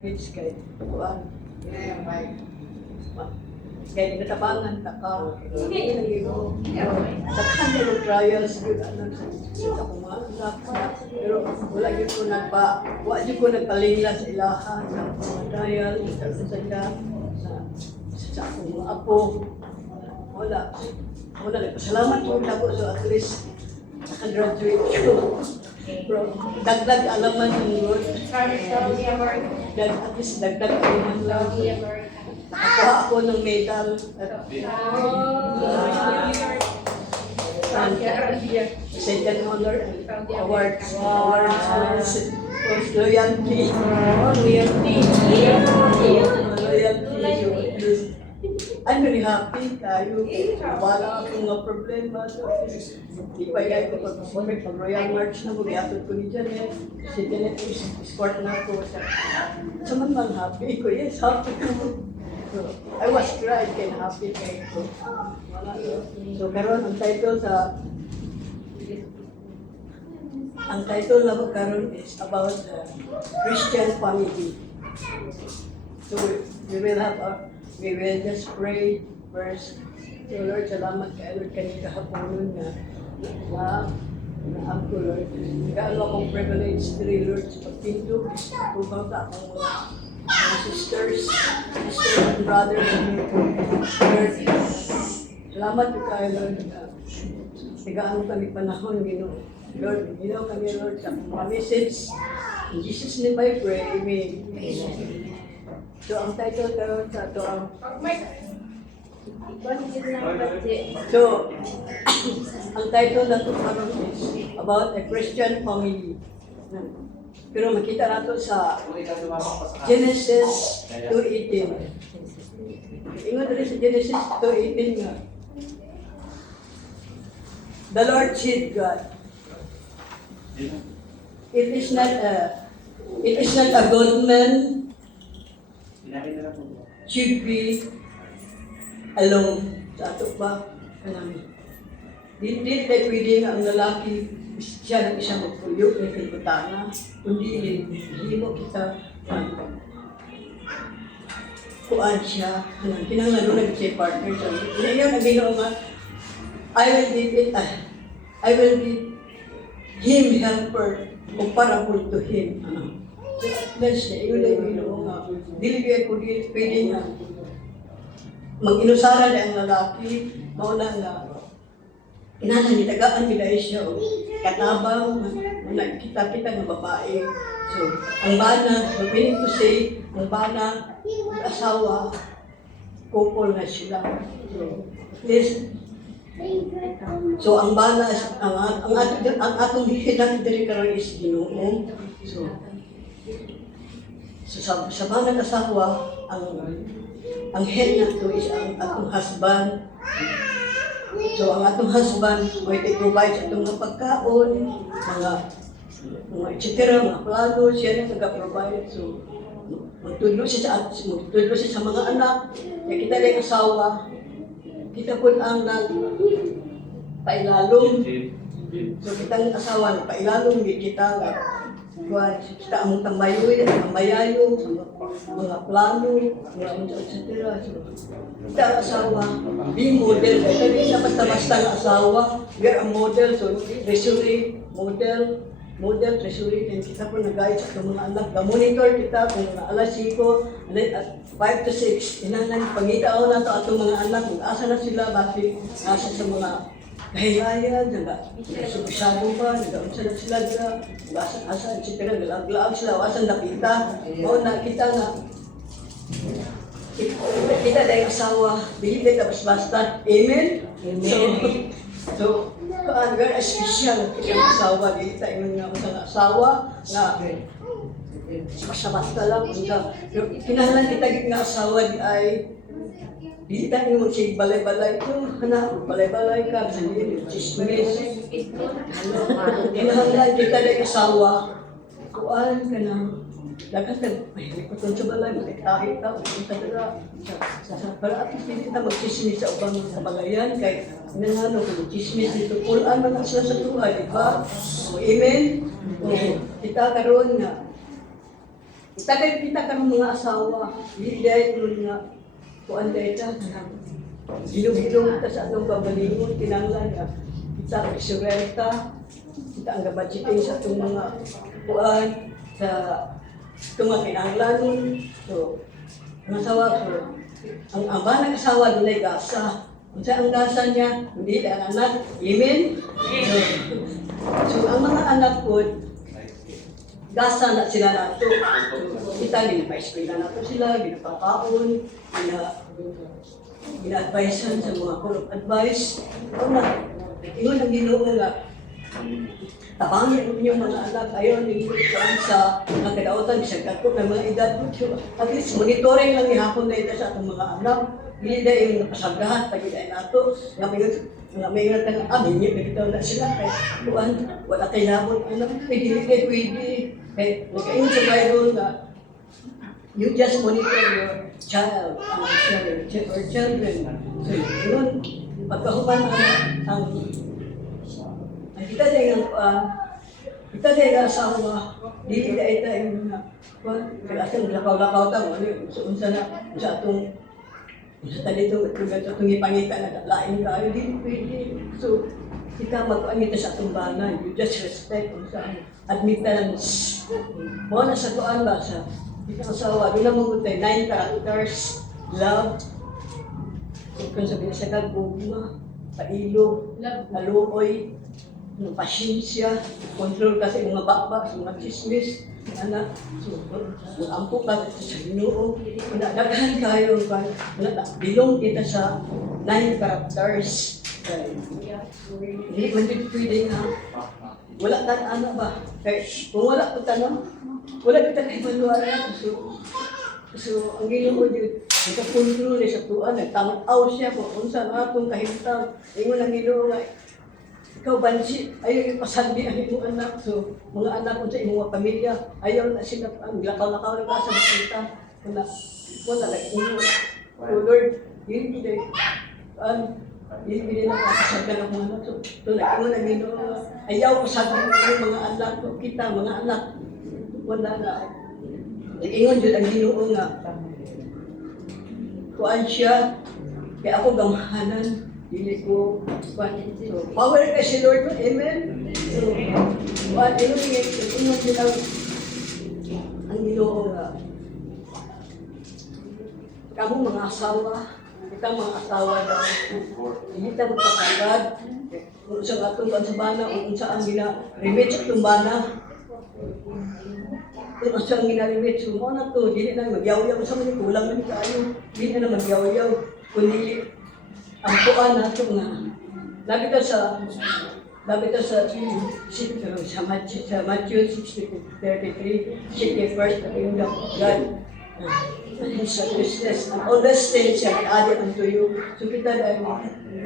It's kay kuan. Kay natabangan ta ka. Sa kanila trials yun ano sa kumanak. Pero wala gyud ko nagpalingla sa ilaha sa mga trial sa akong apo. Wala nagpasalamat ko ako so at least naka-graduate ko. Dagdag alaman ng Lord. At least dagdag alaman lang. Nakakuha ako ng medal. Second honor awards. Loyalty. I'm very happy tayo. Wala akong mga problema. Ipayay ko pag Royal March na mo, iatod ko ni Janet. Si Janet escort na ako. So man happy ko. Yes, happy ko. So, I was cried and happy kayo. So karon ang title na ko karon is about the Christian family. So we will just pray first. So Lord, salamat kayo Lord kanina kahaponon na ako Lord. Nagkaano akong privilege today Lord sa pagpinto. Tubang ta akong mga sisters and brothers. Lord, salamat kayo Lord. Tigaan kami panahon, Ginoo. Lord, Ginoo kami Lord sa mga message. In Jesus' name I pray, Amen. So, ang title karon sa ito ang ang title na ito karon is about a Christian family. Pero makita nato sa Genesis 2:18. Ingon dali sa Genesis 2:18 nga. The Lord said God, it is not a good man should be alone. Sa ato ba? Kanami. Hindi tayo pwede nga ang lalaki siya ng isang magpuyo na pinutana, kundi hindi mo kita kuan siya. Kinanglan na siya partner siya. Ngayon, ang Ginoo nga, I will give him helper comparable to him. So at least, yun ang Ginoo nga. Dili ko pwede nga mag-inusara na ang lalaki, mauna nga kinanangitagaan nila siya o katabang kita ng babae. So, ang bana, meaning to say, ang bana, asawa, couple na sila. So, at least, so ang bana, ang atong hinang diri karon is Ginoo. So sa bana asawa, ang head na to is ang atong husband. So ang atong husband pwede provide sa itong mga pagkaon, mga etc. mga plano, siya rin nag-provide. So magtudlo siya sa mga anak. Kaya kita rin asawa, kita po ang pailalong. So kita ang asawa, pailalong, kita kita ang tambayayo, mga plano, mga etc. So, kita ang asawa, be model. Kita rin siya basta-basta ang asawa, we are a model. So, treasury, model, treasury. And kita po nag-guide sa mga anak. The-monitor kita kung alas 5, at 5 to 6. Inanang pangitao na ito atong mga anak. Asa na sila, bakit asa sa mga kahilayan, sumisado pa, nag-aunsa na sila dira, asa, etc. Nag-aglaag sila, asan nakita. O nakita nga, kita dahil asawa, bilib na tapos basta. Amen? So, very special kita ang asawa, dili tayo nga ang asawa na basta lang. Pero kinahanglan kita nga asawa di ay dili tayo mag-sig balay-balay ito, balay-balay ka, chismis. Kinahanglan kita dahil asawa, kuan ka na, dagat may kuton sa balay, magkahit ka, para at least hindi ta mag-chismis sa ubang sa balayan, kay nanano kung chismis dito, pulaan man ang sila sa tuwa, di ba? Amen? Kita karoon nga, Itagay kita ka ng mga asawa, hindi dahil nga, kuan dahil ka, hilong-hilong kita sa atong kabalingon, kinanglan nga, kita ang isurenta, kita ang gabadjiting sa atong mga kuan, sa itong mga kinanglanon. So, ang asawa ko, ang ama ng asawa doon ay gasa. Kung saan ang gasa niya, hindi ang anak, amen? So, ang mga anak ko, gasa na sila nato. So, kita, ginapa-eskwela nato sila, ginapakaon, gina-advisean sa mga call of advice. Una, ingon ang Ginoo nga, tabangin yung mga anak, ayaw ninyo sa mga kadautan, sa kakot ng mga edad. So, at least monitoring lang ihapon na ito sa atong mga anak. Hindi na yung napasagahan, pag-iday nato. Nga may nga tanong, minyo, nagitaw na sila. Kaya, kuhan, wala kay labon, pwede, kaya, nagkaingon sa Bible nga, you just monitor your child, or children. So, yun, pagkahuman ang kita din ang asawa, hindi na ito yung kaya asang lakaw-lakaw tamo, unsa na, sa atong talito, itong ipangita na lain kayo, hindi pwede. So, kita mag-angita sa atong banay, you just respect sa admittance. Mga nasa tuan ba sa itong asawa, doon na mabutay, 9 characters, love, kung sabihin sa kagugma, pailog, aluoy, pasyensya, control kasi mga bakbak, mga chismis, anak, ampo ka sa Ginoo, daghan kayo, bilong kita sa 9 characters. Hindi man din pwede nga, wala ka na anak ba? Kaya kung wala ka na, wala kita kay maluara. So, ang Ginoo yun, nagkakontrol sa tuan, nagtamaw siya kung saan atong kahintang. Ingon ang Ginoo nga, ikaw bansi, ayaw yung pasalbi ang iyong anak. So, mga anak ko sa iyong pamilya, ayaw na sila, lakaw-lakaw na ka sa bisita. Wala na, so Lord, yun hindi, yun hindi na kapasalga ng mga anak. So, nag-ingon ang Ginoo, ayaw pasalbi ng mga anak ko, kita, mga anak. Wala na. Nag-ingon yun ang Ginoo nga, kuan siya, kaya ako gamahanan, hindi ko, so, power kasi Lord, amen? So, kuan, inong bilang, ang Ginoo nga, kamo mga asawa, kita mga asawa daw, hindi tayo magpasagad, kung saan atong bansabana, kung saan gina-remit sa tumbana, kung saan gina-remit, so mo na to, hindi na magyaw-yaw, sa mga kulang man kayo, hindi na magyaw-yaw, kundi ang kuan nato nga, labi ka sa Matthew 6:33, seek ye first the kingdom of God, and His righteousness, and all these things shall be added unto you. So kita dahil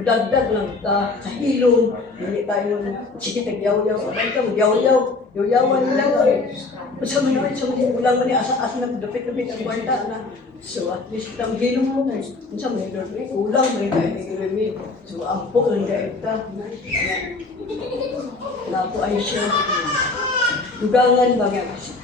dagdag lang ta sa hilong, hindi tayo sige tagyaw-yaw, sabay ka magyaw-yaw, yaw-yawan lang ay. Sa mga ulang man ni asa-asa na dapit-dapit ang kwarta na. So at least kita hilong mo na. Sa mga ulang man tayo nagirimi. So ang po lang dahil ta. Na po ay siya. Dugangan ba nga kasi.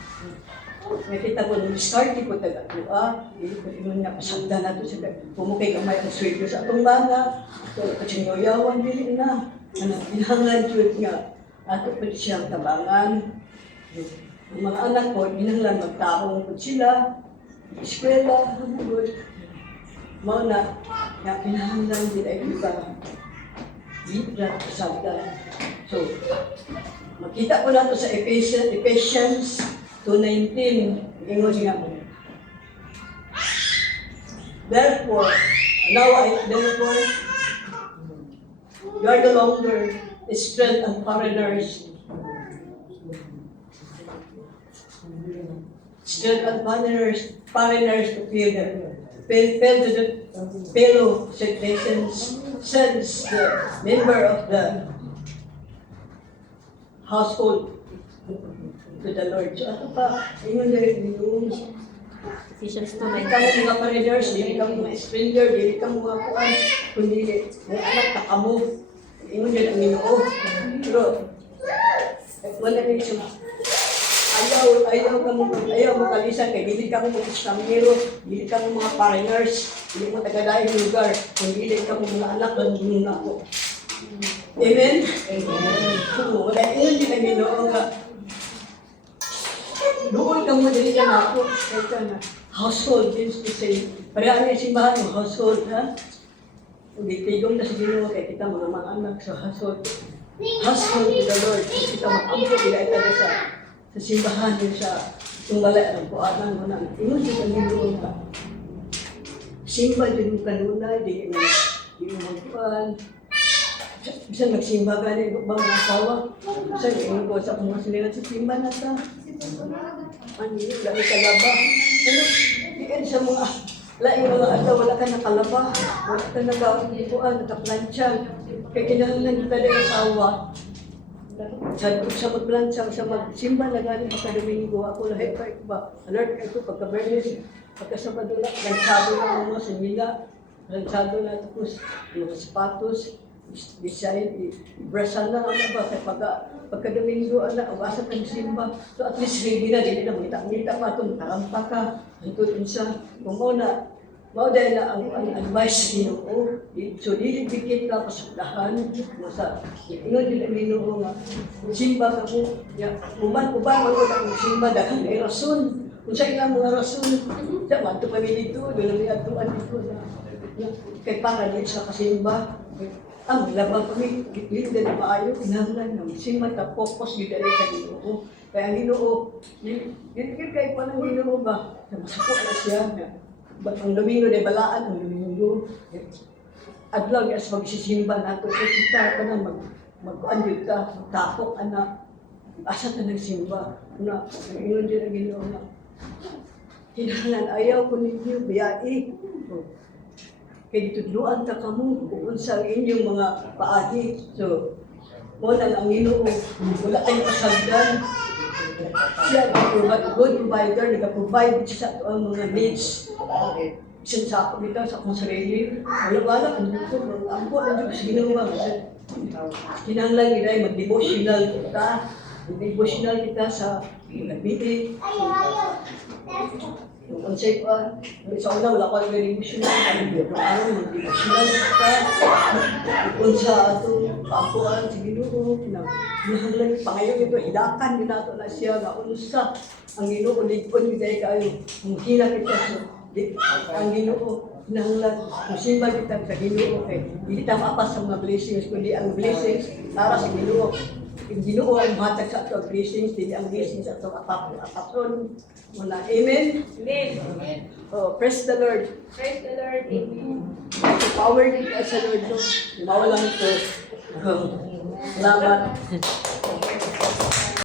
Nakita ko nung start ko taga-tua, hindi ko inun nga pasagda na ito sa pumukay kamay ang sweldo sa atong bana. So, katsinyoyawan din na. Inhangan yun nga. Ato po siyang tabangan. Ang mga anak ko, inanglan magtaong po sila. Eskwela, good. Mga na pinahanglan din ay iba. Libra, pasagda. So, makita ko na ito sa Ephesians 2:19, ingon niya. Therefore, you are no longer strangers and foreigners. Foreigners to feel the fellow citizens, since the member of the household to the Lord. So ano pa, ayun na rin yung Ephesians 2:19. hindi ka mga foreigners, hindi ka mga stranger, hindi ka mga kuan, kundi may anak ka kamo. Ayun din ang Ginoo. Pero, wala rin siya. ayaw mo kalisan kay dili ka mo mga istamero, dili ka mo mga foreigners, dili mo taga-daing lugar, kung dili ka mo mga anak ng muna ko. Amen? Amen. So, wala yun din ang Ginoo nga. Doon ka mo dili ka na ako. Kaya na, household, means to say, pareha niya simbahan mo, household, ha? Hindi tigong na sa Ginoo kay kita mga anak sa household. Household to the Lord. Kita mag-ampo, bila itaga sa simbahan yun sa tumbalay ang kuanan mo na. Ingon siya ang Ginoo ka. Simba din mo kanunay, di mo magkuhan. Bisan magsimba gani, mga asawa. Bisan ingon ko sa mga sinilan sa simba na ta. Ano yun, dami kalaba. Ano, diyan sa mga laing mga asawa, wala ka nakalaba. Wala ka nagkuhan, nakaplansyan. Kaya kinahanglan kita na asawa. Sa magplansya, sa magsimba na gani, pagka Domingo, ako lahat pa ba? Alert ako, pagka-Bernes, pagka-Sabado na, lansado na mga simila. Lansado na tapos, mga sapatos, design, brasan na ano ba, pagka-Domingo, asa ka simba. So at least ready na, hindi na ngita pa ito, nakarampa ka, ito sa, kung na, mao dahil na ang advice Ginoo. So dili dikit ka pasukdahan sa ingon din ang Ginoo nga simba ka mo ya uban man ko ang simba dahil may rason unsa ila mga rason sa madto kami dito dili mi atuan dito na kay para din sa kasimba ang labang kami dili din maayo kinahanglan ng simba ta focus gid dali sa Ginoo kaya ang Ginoo dili kay pa ng Ginoo ba masako na siya ang Domingo de balaan ang Domingo. Adlaw niya sa magsisimba nato kita ka na mag-kuan jud ka tapok anak. Asa ka nagsimba na ingon din ang Ginoo na. Kinahanglan ayaw ko ninyo biyai. Kay ditudluan ta kamo kung unsa ang inyong mga paagi. So mo na ang Ginoo wala kayong kasagdan. Siya ang good provider, nag-provide siya sa ang mga needs. Sinsa ako dito sa akong sarili. Wala-wala, ang dito, ang po, ang dito, ginawa. Kinanglan nila ay mag-devotional kita. Mag-devotional kita sa nagbiti. Yung concept pa, sa una wala ko nag-devotional. Mag-devotional kita. Kung sa ito, paapuan, sa Ginoo, kinahanglan pangayon ito, hidakan din nato na siya nga unsa ang Ginoo ligpon gid kayo kung hila kita ang Ginoo kinahanglan kung simba kita sa Ginoo kay dili ta maapas sa mga blessings kundi ang blessings para sa Ginoo. Ang Ginoo ang matag sa ato blessings dili ang blessings sa ato apatron muna. Amen. Amen. Oh, praise the Lord. Praise the Lord. Amen. Power din sa Lord no. Mawalan ito. Salamat.